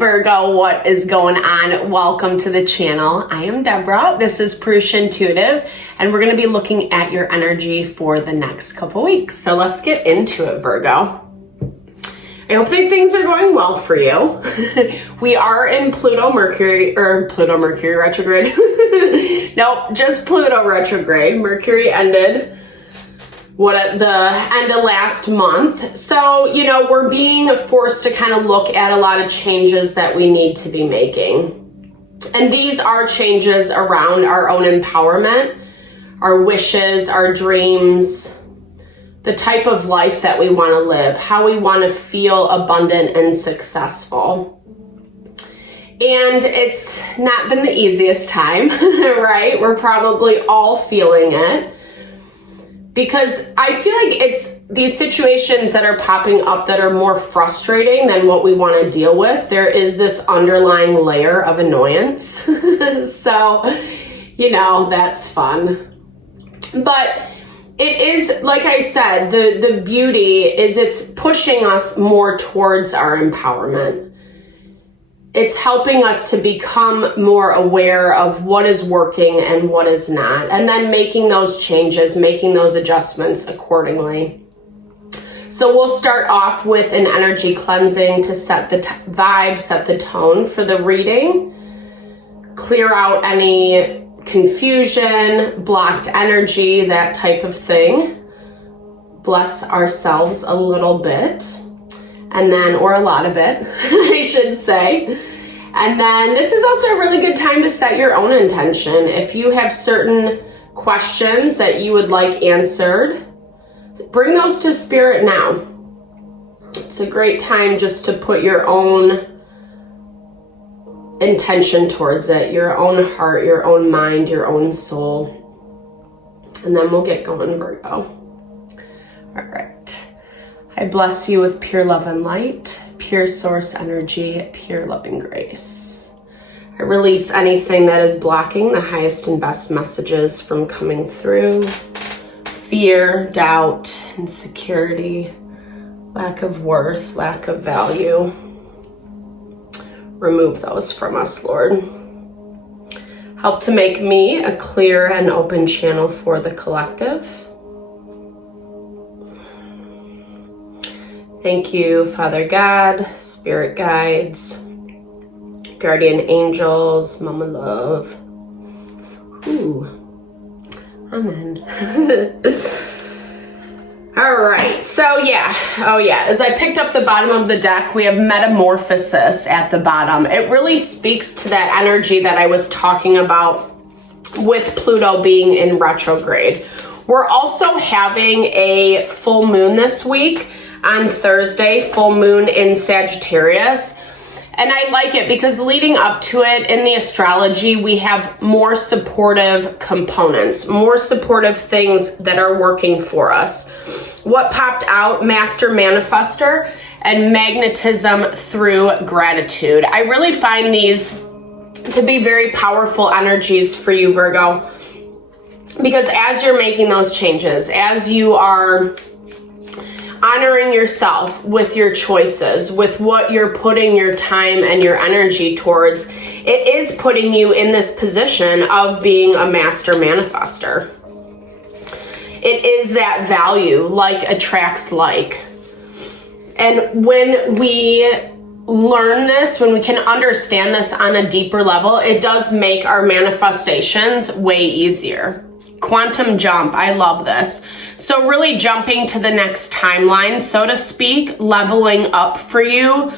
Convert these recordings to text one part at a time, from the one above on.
Virgo, what is going on? Welcome to the channel. I am Deborah. This is Purusha Intuitive, and we're going to be looking at your energy for the next couple weeks. So let's get into it, Virgo. I hope that things are going well for you. We are in Pluto Mercury retrograde. Nope, just Pluto retrograde. Mercury ended at the end of last month. So, we're being forced to kind of look at a lot of changes that we need to be making. And these are changes around our own empowerment, our wishes, our dreams, the type of life that we want to live, how we want to feel abundant and successful. And it's not been the easiest time, right? We're probably all feeling it. Because I feel like it's these situations that are popping up that are more frustrating than what we want to deal with. There is this underlying layer of annoyance. So, that's fun. But it is, like I said, the beauty is it's pushing us more towards our empowerment. It's helping us to become more aware of what is working and what is not, and then making those changes, making those adjustments accordingly. So we'll start off with an energy cleansing to set the vibe, set the tone for the reading, clear out any confusion, blocked energy, that type of thing. Bless ourselves a little bit. And then, or a lot of it, I should say. And then this is also a really good time to set your own intention. If you have certain questions that you would like answered, bring those to spirit now. It's a great time just to put your own intention towards it, your own heart, your own mind, your own soul. And then we'll get going, Virgo. All right. I bless you with pure love and light, pure source energy, pure loving grace. I release anything that is blocking the highest and best messages from coming through. Fear, doubt, insecurity, lack of worth, lack of value. Remove those from us, Lord. Help to make me a clear and open channel for the collective. Thank you, Father God, Spirit Guides, Guardian Angels, Mama Love. Ooh, amen. All right, so as I picked up the bottom of the deck, we have Metamorphosis at the bottom. It really speaks to that energy that I was talking about with Pluto being in retrograde. We're also having a full moon this week. On Thursday, full moon in Sagittarius. And I like it because leading up to it in the astrology, we have more supportive components, more supportive things that are working for us. What popped out? Master Manifester and magnetism through gratitude. I really find these to be very powerful energies for you, Virgo, because as you're making those changes, as you are honoring yourself with your choices, with what you're putting your time and your energy towards, it is putting you in this position of being a master manifester. It is that value, like attracts like. And when we learn this, when we can understand this on a deeper level, it does make our manifestations way easier. Quantum jump, I love this. So really jumping to the next timeline, so to speak, leveling up for you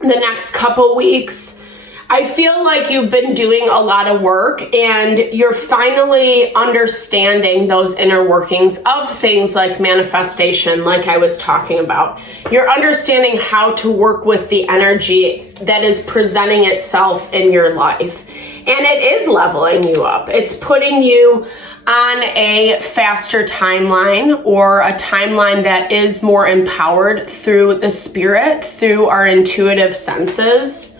the next couple weeks. I feel like you've been doing a lot of work and you're finally understanding those inner workings of things like manifestation, like I was talking about. You're understanding how to work with the energy that is presenting itself in your life. And it is leveling you up. It's putting you on a faster timeline, or a timeline that is more empowered through the spirit, through our intuitive senses.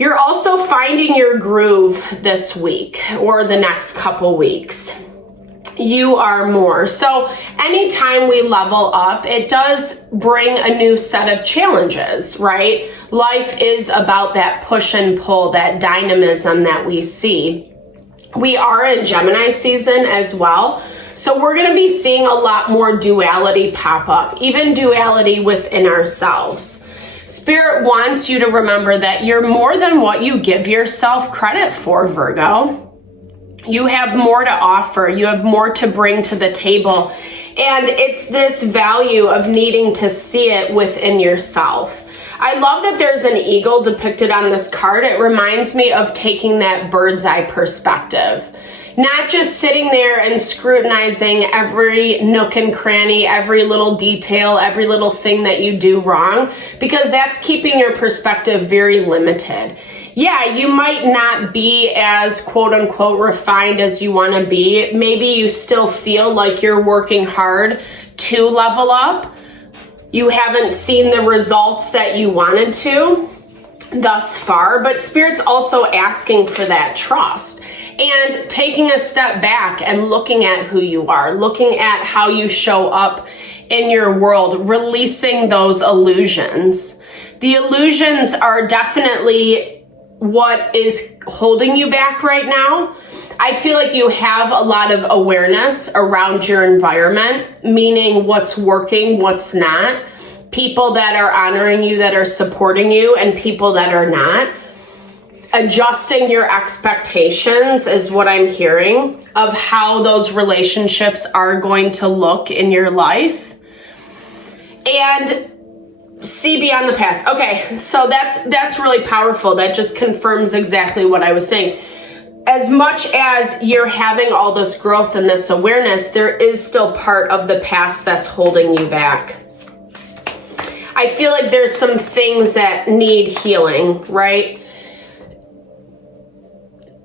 You're also finding your groove this week or the next couple weeks. You are more. So anytime we level up, it does bring a new set of challenges, right? Life is about that push and pull, that dynamism that we see. We are in Gemini season as well. So we're going to be seeing a lot more duality pop up, even duality within ourselves. Spirit wants you to remember that you're more than what you give yourself credit for, Virgo. You have more to offer. You have more to bring to the table. And it's this value of needing to see it within yourself. I love that there's an eagle depicted on this card. It reminds me of taking that bird's eye perspective. Not just sitting there and scrutinizing every nook and cranny, every little detail, every little thing that you do wrong, because that's keeping your perspective very limited. Yeah, you might not be as quote unquote refined as you want to be. Maybe you still feel like you're working hard to level up. You haven't seen the results that you wanted to thus far, but Spirit's also asking for that trust and taking a step back and looking at who you are, looking at how you show up in your world, releasing those illusions. The illusions are definitely what is holding you back right now. I feel like you have a lot of awareness around your environment, meaning what's working, what's not, people that are honoring you, that are supporting you, and people that are not. Adjusting your expectations is what I'm hearing of how those relationships are going to look in your life. And see beyond the past. Okay, so that's really powerful. That just confirms exactly what I was saying. As much as you're having all this growth and this awareness, there is still part of the past that's holding you back. I feel like there's some things that need healing, right?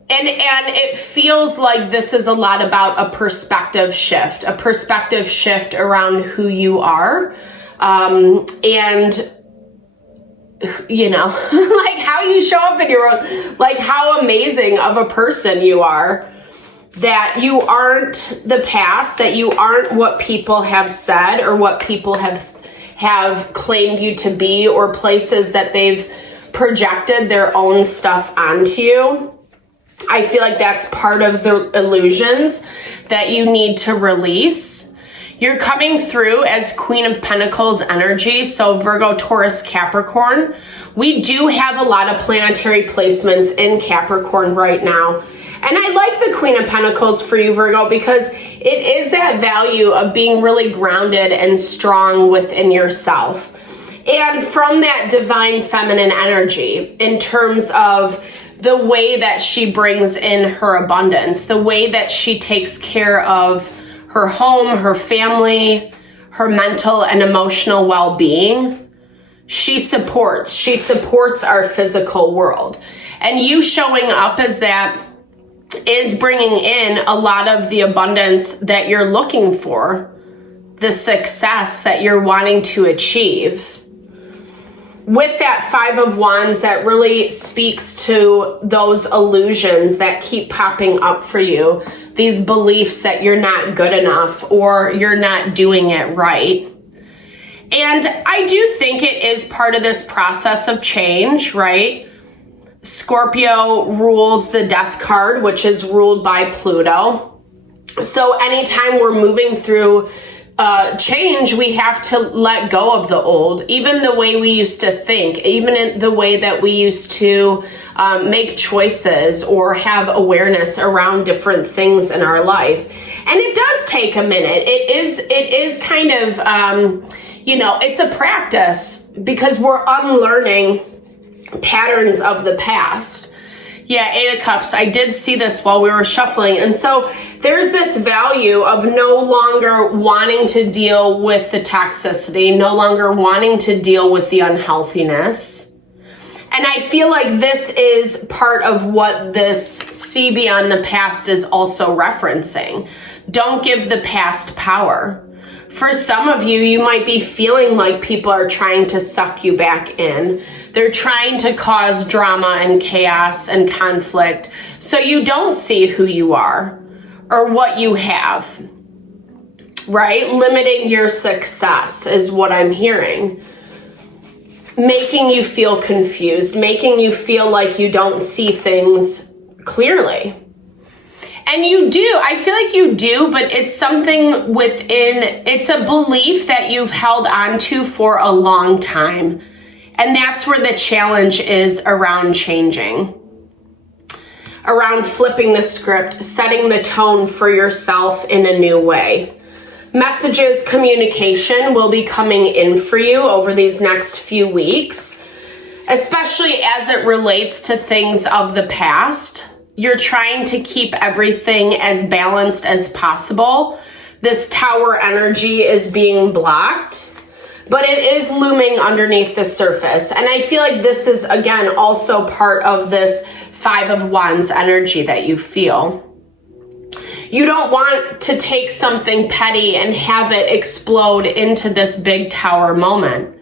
And it feels like this is a lot about a perspective shift around who you are. And, you know, like how you show up in your own, like how amazing of a person you are, that you aren't the past, that you aren't what people have said or what people have claimed you to be, or places that they've projected their own stuff onto you. I feel like that's part of the illusions that you need to release. You're coming through as Queen of Pentacles energy, so Virgo, Taurus, Capricorn. We do have a lot of planetary placements in Capricorn right now. And I like the Queen of Pentacles for you, Virgo, because it is that value of being really grounded and strong within yourself. And from that divine feminine energy, in terms of the way that she brings in her abundance, the way that she takes care of her home, her family, her mental and emotional well-being. She supports our physical world. And you showing up as that is bringing in a lot of the abundance that you're looking for, the success that you're wanting to achieve. With that Five of Wands, that really speaks to those illusions that keep popping up for you, these beliefs that you're not good enough or you're not doing it right. And I do think it is part of this process of change, right? Scorpio rules the death card, which is ruled by Pluto. So anytime we're moving through change, we have to let go of the old, even the way we used to think, even in the way that we used to make choices or have awareness around different things in our life. And it does take a minute. It is kind of, it's a practice because we're unlearning patterns of the past. Yeah, Eight of Cups. I did see this while we were shuffling. And so there's this value of no longer wanting to deal with the toxicity, no longer wanting to deal with the unhealthiness. And I feel like this is part of what this see beyond the past is also referencing. Don't give the past power. For some of you, you might be feeling like people are trying to suck you back in. They're trying to cause drama and chaos and conflict so you don't see who you are or what you have, right? Limiting your success is what I'm hearing. making you feel confused, making you feel like you don't see things clearly. And you do, I feel like you do, but it's something within, it's a belief that you've held on to for a long time. And that's where the challenge is around changing, around flipping the script, setting the tone for yourself in a new way. Messages, communication will be coming in for you over these next few weeks, especially as it relates to things of the past. You're trying to keep everything as balanced as possible. This Tower energy is being blocked, but it is looming underneath the surface. And I feel like this is, again, also part of this 5 of Wands energy that you feel. You don't want to take something petty and have it explode into this big Tower moment.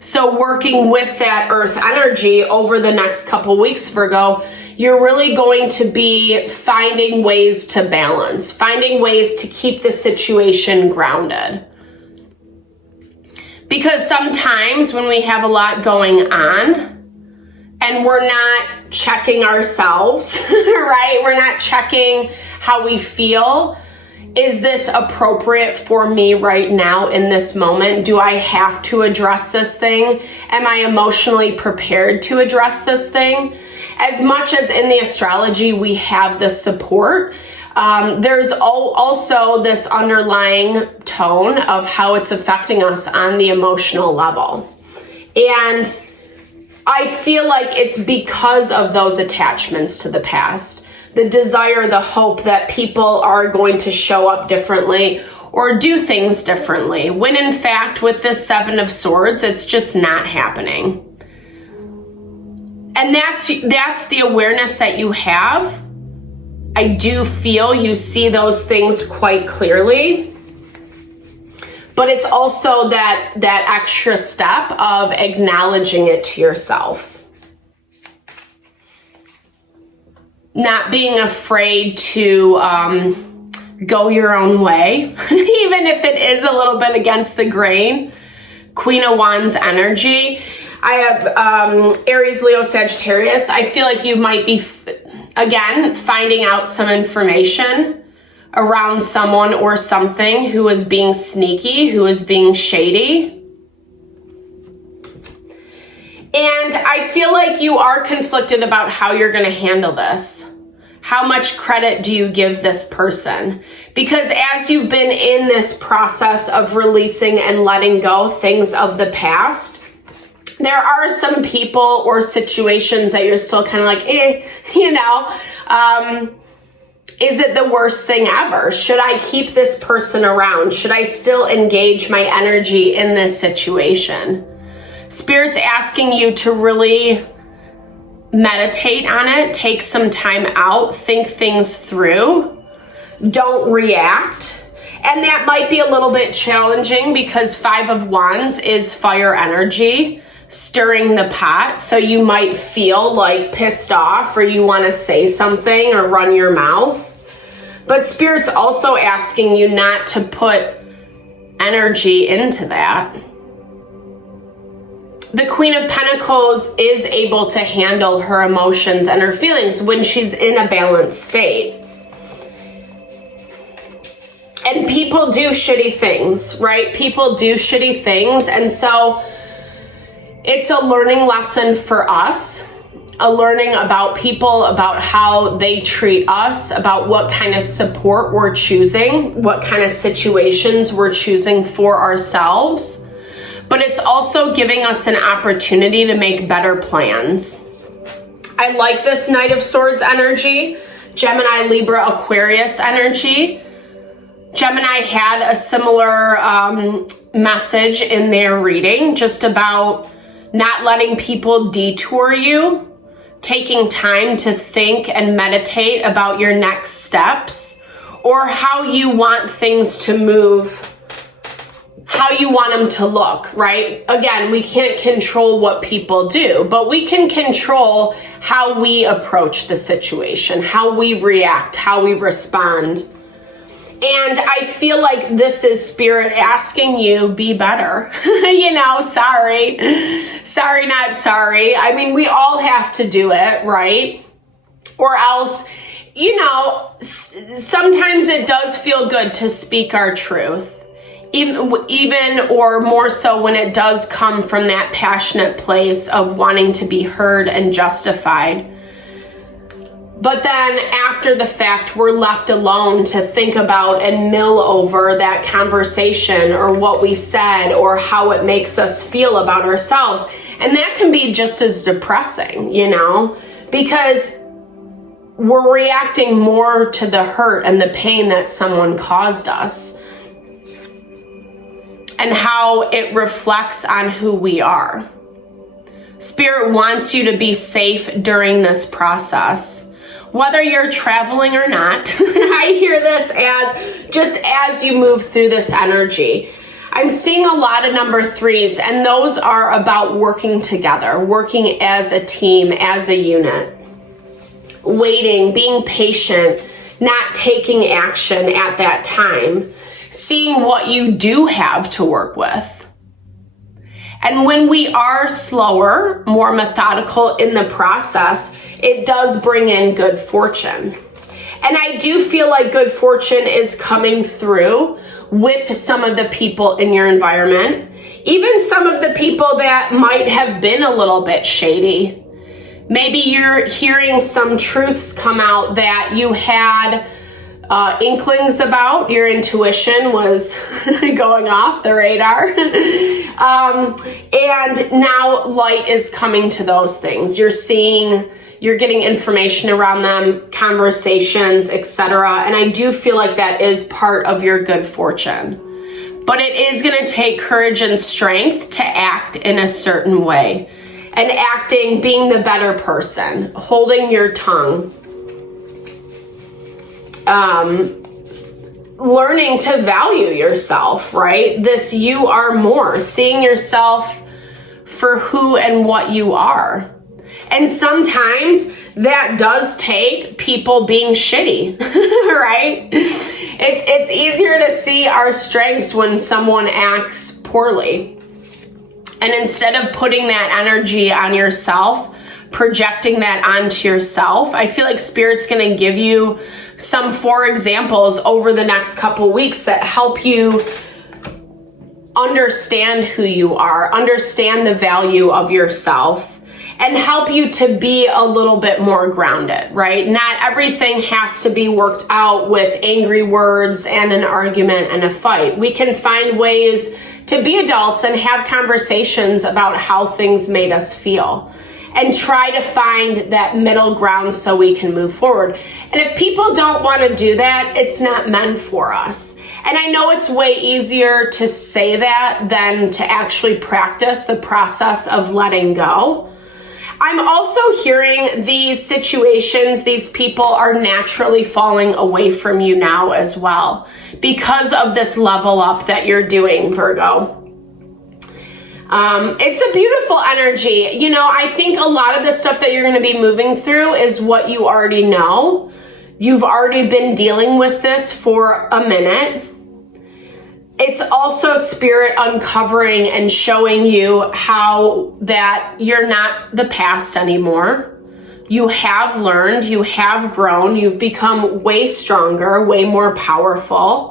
So working with that Earth energy over the next couple weeks, Virgo, you're really going to be finding ways to balance, finding ways to keep the situation grounded. Because sometimes when we have a lot going on and we're not checking ourselves, right? We're not checking how we feel. Is this appropriate for me right now in this moment? Do I have to address this thing? Am I emotionally prepared to address this thing? As much as in the astrology we have the support, there's also this underlying tone of how it's affecting us on the emotional level. And I feel like it's because of those attachments to the past, the desire, the hope that people are going to show up differently or do things differently, when in fact with this 7 of Swords, it's just not happening. And that's the awareness that you have. I do feel you see those things quite clearly. But it's also that extra step of acknowledging it to yourself. Not being afraid to go your own way, even if it is a little bit against the grain. Queen of Wands energy. I have Aries, Leo, Sagittarius. I feel like you might be, again, finding out some information around someone or something who is being sneaky, who is being shady. And I feel like you are conflicted about how you're going to handle this. How much credit do you give this person? Because as you've been in this process of releasing and letting go things of the past, there are some people or situations that you're still kind of like, is it the worst thing ever? Should I keep this person around? Should I still engage my energy in this situation? Spirit's asking you to really meditate on it, take some time out, think things through, don't react. And that might be a little bit challenging because 5 of Wands is fire energy, stirring the pot. So you might feel like pissed off or you want to say something or run your mouth. But Spirit's also asking you not to put energy into that. The Queen of Pentacles is able to handle her emotions and her feelings when she's in a balanced state. And people do shitty things, right? People do shitty things. And so it's a learning lesson for us, a learning about people, about how they treat us, about what kind of support we're choosing, what kind of situations we're choosing for ourselves. But it's also giving us an opportunity to make better plans. I like this Knight of Swords energy, Gemini, Libra, Aquarius energy. Gemini had a similar message in their reading, just about not letting people detour you, taking time to think and meditate about your next steps or how you want things to move, how you want them to look, right? Again, we can't control what people do, but we can control how we approach the situation, how we react, how we respond. And I feel like this is Spirit asking you, be better. You know, sorry, not sorry. I mean, we all have to do it, right? Or else, you know, sometimes it does feel good to speak our truth. Even or more so when it does come from that passionate place of wanting to be heard and justified. But then after the fact, we're left alone to think about and mill over that conversation or what we said or how it makes us feel about ourselves. And that can be just as depressing, you know, because we're reacting more to the hurt and the pain that someone caused us and how it reflects on who we are. Spirit wants you to be safe during this process. Whether you're traveling or not, I hear this as just as you move through this energy. I'm seeing a lot of number 3s, and those are about working together, working as a team, as a unit, waiting, being patient, not taking action at that time, seeing what you do have to work with. And when we are slower, more methodical in the process, it does bring in good fortune. And I do feel like good fortune is coming through with some of the people in your environment, even some of the people that might have been a little bit shady. Maybe you're hearing some truths come out that you had inklings about. Your intuition was going off the radar. And now light is coming to those things. You're getting information around them, conversations, etc. And I do feel like that is part of your good fortune. But it is going to take courage and strength to act in a certain way. And acting, being the better person, holding your tongue. Learning to value yourself, right? This you are more, seeing yourself for who and what you are. And sometimes that does take people being shitty, right? It's easier to see our strengths when someone acts poorly. And instead of putting that energy on yourself, projecting that onto yourself, I feel like Spirit's going to give you some 4 examples over the next couple weeks that help you understand who you are, understand the value of yourself, and help you to be a little bit more grounded, right? Not everything has to be worked out with angry words and an argument and a fight. We can find ways to be adults and have conversations about how things made us feel, and try to find that middle ground so we can move forward. And if people don't want to do that, it's not meant for us. And I know it's way easier to say that than to actually practice the process of letting go. I'm also hearing these situations, these people are naturally falling away from you now as well because of this level up that you're doing, Virgo. It's a beautiful energy. You know, I think a lot of the stuff that you're going to be moving through is what you already know. You've already been dealing with this for a minute. It's also Spirit uncovering and showing you how that you're not the past anymore. You have learned, you have grown, you've become way stronger, way more powerful.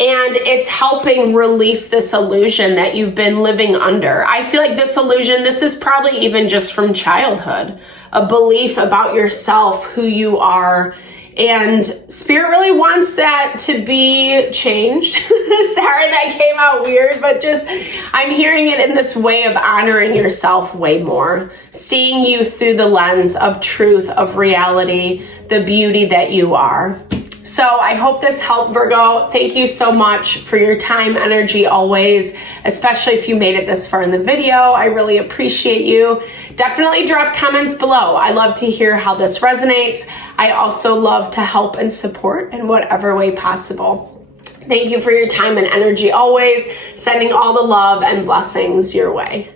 And it's helping release this illusion that you've been living under. I feel like this illusion, this is probably even just from childhood, a belief about yourself, who you are. And Spirit really wants that to be changed. Sorry that came out weird, but just I'm hearing it in this way of honoring yourself way more, seeing you through the lens of truth, of reality, the beauty that you are. So I hope this helped, Virgo. Thank you so much for your time, energy always, especially if you made it this far in the video. I really appreciate you. Definitely drop comments below. I love to hear how this resonates. I also love to help and support in whatever way possible. Thank you for your time and energy always. Sending all the love and blessings your way.